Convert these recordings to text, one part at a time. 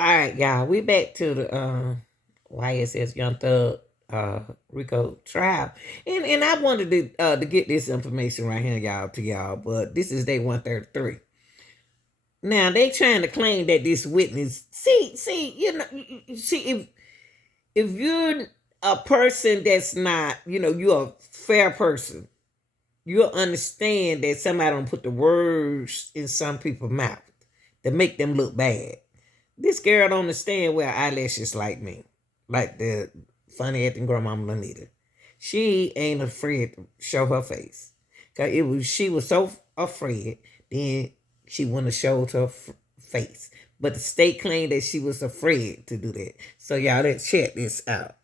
All right, y'all. We back to the YSS Young Thug Rico trial. And I wanted to get this information right here, y'all, to y'all, but this is day 133. Now they trying to claim that this witness see, see if you're a person that's not, you're a fair person, you'll understand that somebody don't put the words in some people's mouth to make them look bad. This girl don't understand where eyelashes like me, like the funny acting grandmama Lanita. She ain't afraid to show her face. Cause she was so afraid, then she wouldn't have showed her face. But the state claimed that she was afraid to do that. So y'all, let's check this out.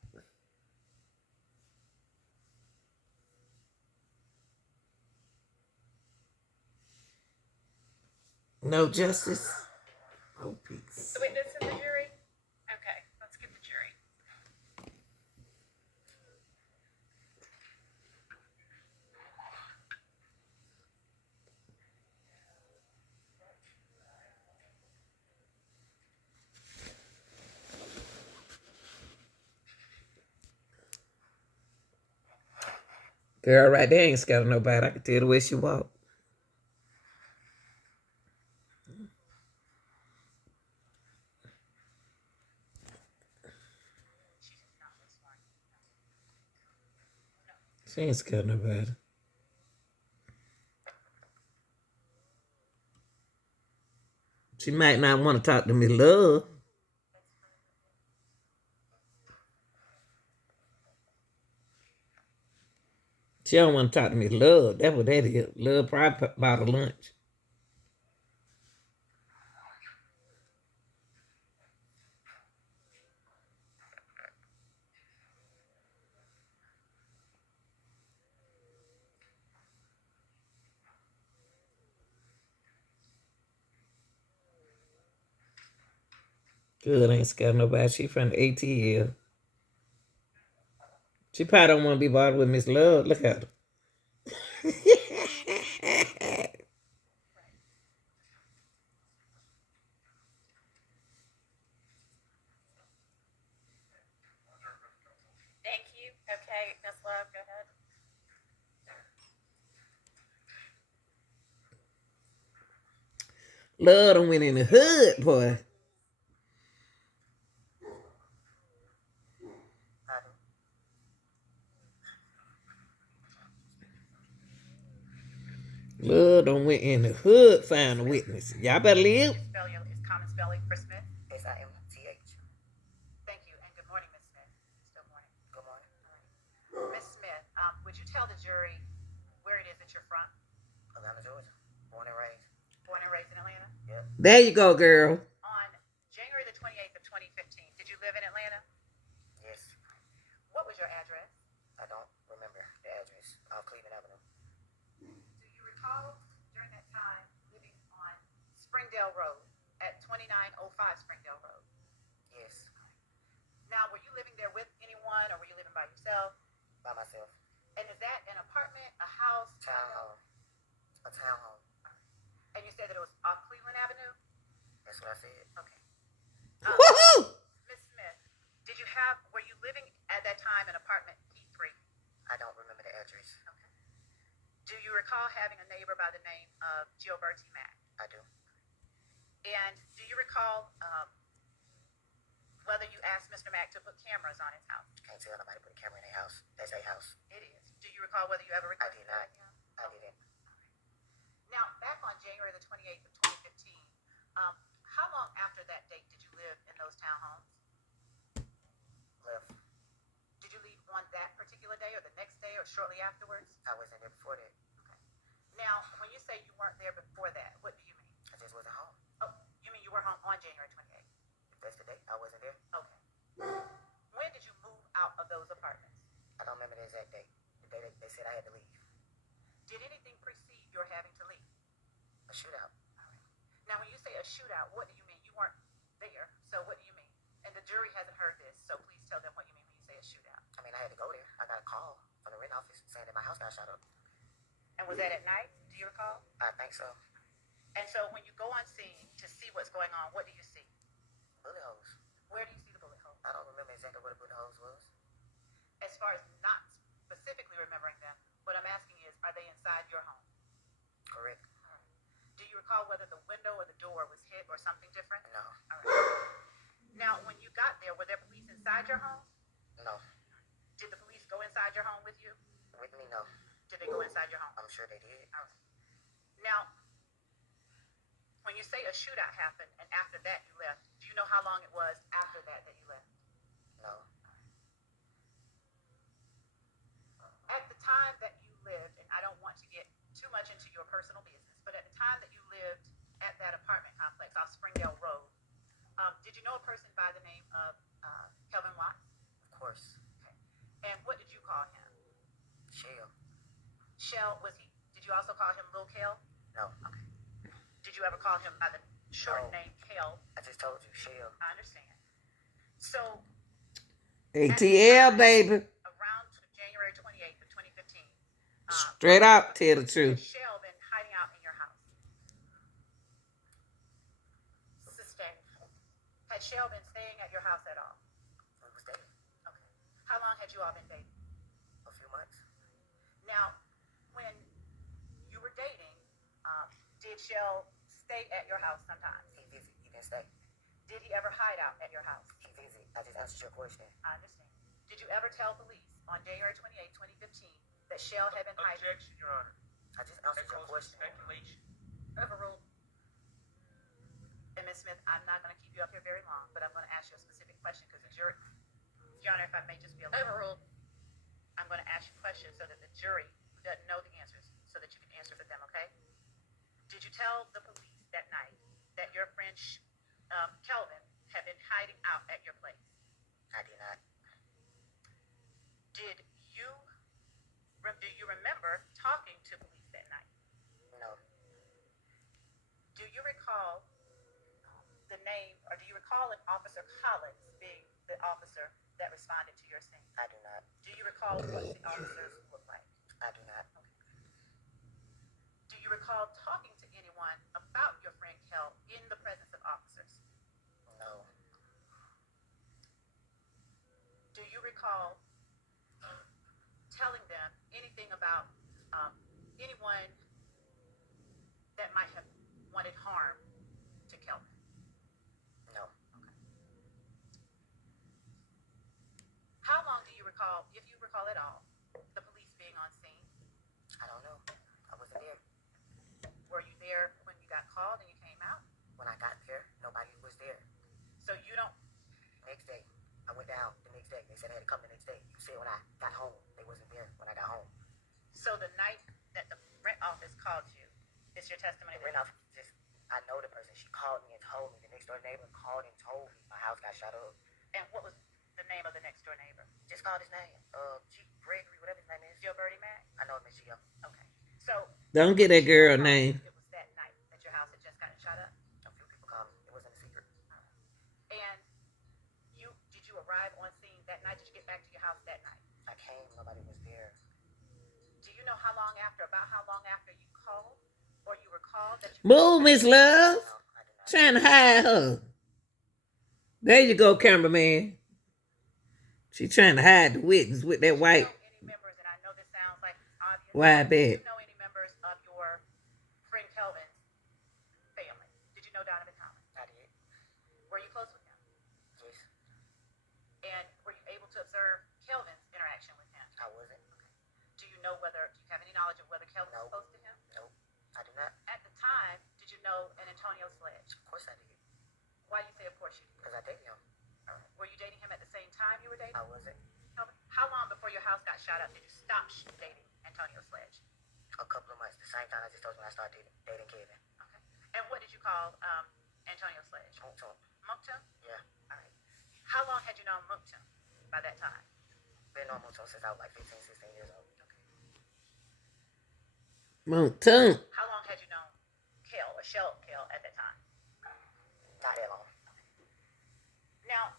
No justice, no peace. The witness and the jury? Okay, let's get the jury. Girl right there ain't scared of nobody. I can tell the way she walk. She ain't scared of nobody. She might not want to talk to Miss Love. She don't want to talk to Miss Love. That's what that is. Love probably bought her lunch. Good, ain't scared of nobody. She from the ATL. She probably don't want to be bothered with Miss Love. Look at her. Thank you. Okay, Miss Love, go ahead. Love done went in the hood, boy. Love done went in the hood, found a witness. Y'all better leave. Is common spelling for Smith? SIMTH. Thank you, and good morning, Miss Smith. Still morning. Good morning. All right. Miss Smith, would you tell the jury where it is that you're from? Atlanta, Georgia. Born and raised. Born and raised in Atlanta? Yeah. There you go, girl. On January the 28th of 2015, did you live in Atlanta? Yes. What was your address? I don't remember the address. Cleveland Avenue. Do you recall during that time living on Springdale Road at 2905 Springdale Road? Yes. Now, were you living there with anyone or were you living by yourself? By myself. And is that an apartment, a house? Townhome. A townhome. And you said that it was on Cleveland Avenue? That's what I said. Okay. Woohoo! Miss Smith, were you living at that time in apartment E3? I don't remember the address. Okay. Do you recall having a neighbor by the name of Gilberti Mack? I do. And do you recall whether you asked Mr. Mack to put cameras on his house? Can't tell nobody put a camera in their house. That's a house. It is. Do you recall whether you ever I requested did not. that? I didn't. Now, back on January the 28th of 2015, how long after that date did you live in those townhomes? Left. Did you leave on that particular day or the next day or shortly afterwards? I wasn't there before that. Okay. Now, when you say you weren't there before that, what do you mean? I just wasn't home. Oh, you mean you were home on January 28th? If that's the date, I wasn't there. Okay. When did you move out of those apartments? I don't remember the exact date. The day they said I had to leave. Did anything precede your having to leave? A shootout. All right. Now, when you say a shootout, what do you mean? You weren't there, so what do you mean? And the jury hasn't heard this, so please tell them what you mean when you say a shootout. I mean, I had to go there. I got a call from the rent office saying that my house got shot up. And was that at night? Do you recall? I think so. And so when you go on scene to see what's going on, what do you see? Bullet holes. as far as not specifically remembering them, what I'm asking is, are they inside your home? Correct. All right. Do you recall whether the window or the door was hit or something different? No. All right. Now, when you got there, were there police inside your home? No. Did the police go inside your home with you? With me, no. Did they go inside your home? I'm sure they did. All right. Now, when you say a shootout happened and after that you left, do you know how long it was after that that you left? No. At the time that you lived, and I don't want to get too much into your personal business, but at the time that you lived at that apartment complex off Springdale Road, did you know a person by the name of Kelvin Watts? Of course. Okay. And what did you call him? Shell. Shell, was he? Did you also call him Lil Kel? No. Okay. Did you ever call him by the short No. name Kel? I just told you, Shell. I understand. So ATL, baby. around January 28th of 2015, Straight up, tell the had truth. Shell been hiding out in your house? Sustained. Had Shell been staying at your house at all? We was dating Okay. How long had you all been dating? a few months. Now, when you were dating, did Shell stay at your house sometimes? He visited. He didn't stay. Did he ever hide out at your house? He visited. I just answered your question. I understand. Did you ever tell police on January 28, 2015 that Shell had been hiding? Objection, Your Honor. I just answered That your calls for question. speculation. Overruled. And Ms. Smith, I'm not going to keep you up here very long, but I'm going to ask you a specific question because the jury, Your Honor, if I may just be a little overruled, I'm going to ask you questions so that the jury who doesn't know the answers so that you can answer for them, okay? Did you tell the police that night that your friend Kelvin had been hiding out at your place? I did not. Do you remember talking to police that night? No. Do you recall the name, or do you recall an Officer Collins being the officer that responded to your scene? I do not. Do you recall what the officers looked like? I do not. Okay. Do you recall talking to anyone about your friend Kel in the presence of officers? No. Do you recall telling them anything about anyone that might have wanted harm to Kelvin? No. Okay. How long do you recall, if you recall at all, the police being on scene? I don't know. I wasn't there. Were you there when you got called and you came out? When I got there, nobody was there. So you don't. Next day, I went down the next day. They said I had to come the next day. You said when I got home, they wasn't there when I got home. So the night that the rent office called you, it's your testimony. The rent office just, I know the person. She called me and told me. The next door neighbor called and told me my house got shot up. And what was the name of the next door neighbor? Just called his name. G. Gregory, whatever his name is. Gilberty Mack? I know him as Gio. Okay. So Don't get that girl name. it was that night that your house had just gotten shot up? A few people called me. It wasn't a secret. And did you arrive on scene that night? Did you get back to your house that night? I came, nobody was there. Do you know about how long after you called? Or you recall that you... Move, Miss Love. No, I did not. Trying to hide her. There you go, cameraman. She trying to hide the witness with that white. Do you know any members, and I know this sounds like it's obvious. Wide Do bed. you know any members of your friend Kelvin's family? Did you know Donovan Collins? I did. Were you close with him? Yes. And were you able to observe Kelvin's interaction with him? I wasn't. Do you have any knowledge of whether Kelvin was No. close to him? Nope. I do not. At the time, did you know an Antonio Sledge? Of course I did. Why do you say of course you did? Because I dated him. Were you dating him at the same time you were dating? I wasn't. Kelvin? How long before your house got shot up did you stop dating Antonio Sledge? A couple of months. The same time I just told you when I started dating Kevin. Okay. And what did you call Antonio Sledge? Tounk. Mounk? Yeah. All right. How long had you known Mounk by that time? Been on Mounk since I was like 15, 16 years old. Mounk Tounk. How long had you known Kel or Shell Kel at that time? Not that long. Now,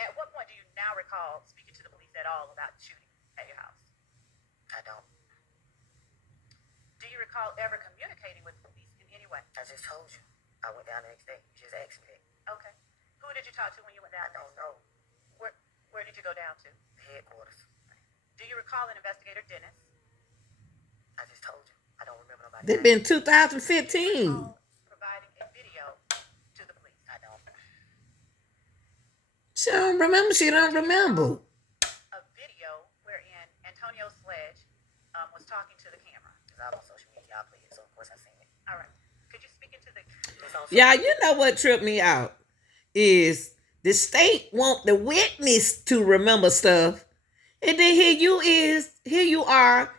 at what point do you now recall speaking to the police at all about shooting at your house? I don't. Do you recall ever communicating with police in any way? I just told you. I went down the next day. You just asked me that. Okay. Who did you talk to when you went down? I don't know. Where did you go down to? Headquarters. Do you recall an investigator, Dennis? I just told you. I don't remember nobody. They've been 2015. Providing a video to the police. I don't. She don't remember. She don't remember. A video wherein Antonio Sledge was talking to the camera. It's all on social media. Y'all play it, so of course I seen it. All right. Could you speak into the? Y'all, you know what tripped me out is the state want the witness to remember stuff, and then here you are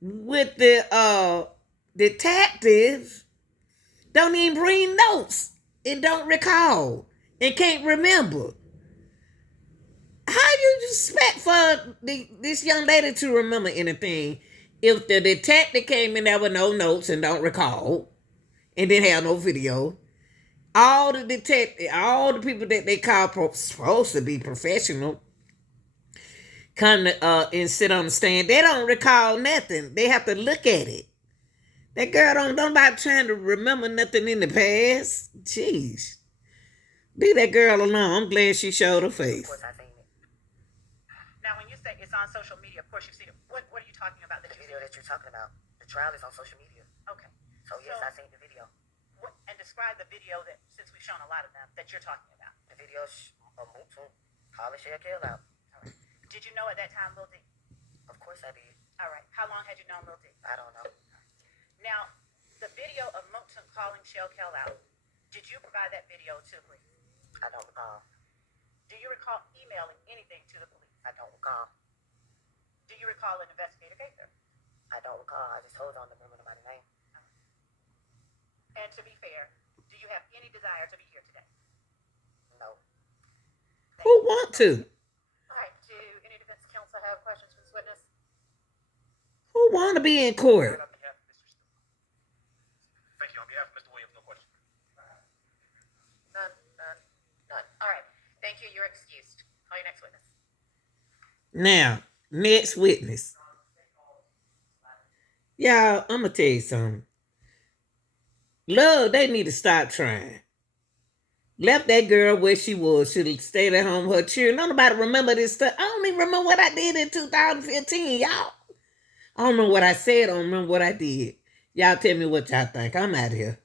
with the detective don't even bring notes and don't recall and can't remember. How do you expect for this young lady to remember anything if the detective came in there with no notes and don't recall and didn't have no video? All the detective, all the people that they call supposed to be professional come to, and sit on the stand. They don't recall nothing. They have to look at it. That girl don't nobody trying to remember nothing in the past. Jeez. Leave that girl alone. I'm glad she showed her face. Of course I seen it. Now, when you say it's on social media, of course you've seen it. What are you talking about? The video that you're talking about. The trial is on social media. Okay. So yes, I seen the video. And describe the video that, since we've shown a lot of them, that you're talking about. The video's a Mounk calling Shell Kill out. All right. Did you know at that time Lil D? Of course I did. All right. How long had you known Lil D? I don't know. Now, the video of Mounk calling Shell Kill out, did you provide that video to the police? I don't recall. Do you recall emailing anything to the police? I don't recall. Do you recall an investigator Gaither? I don't recall. I just told you I don't remember nobody's name. And to be fair, do you have any desire to be here today? No. Who want to? All right. Do any defense counsel have questions for this witness? Who want to be in court? Thank you. On behalf of Mr. Williams, no question. None. All right. Thank you. You're excused. Call your next witness. Now, next witness. Y'all, I'm going to tell you something. Love, they need to stop trying. Left that girl where she was. Should have stayed at home with her children. Nobody remember this stuff. I don't even remember what I did in 2015, y'all. I don't know what I said. I don't remember what I did. Y'all tell me what y'all think. I'm out of here.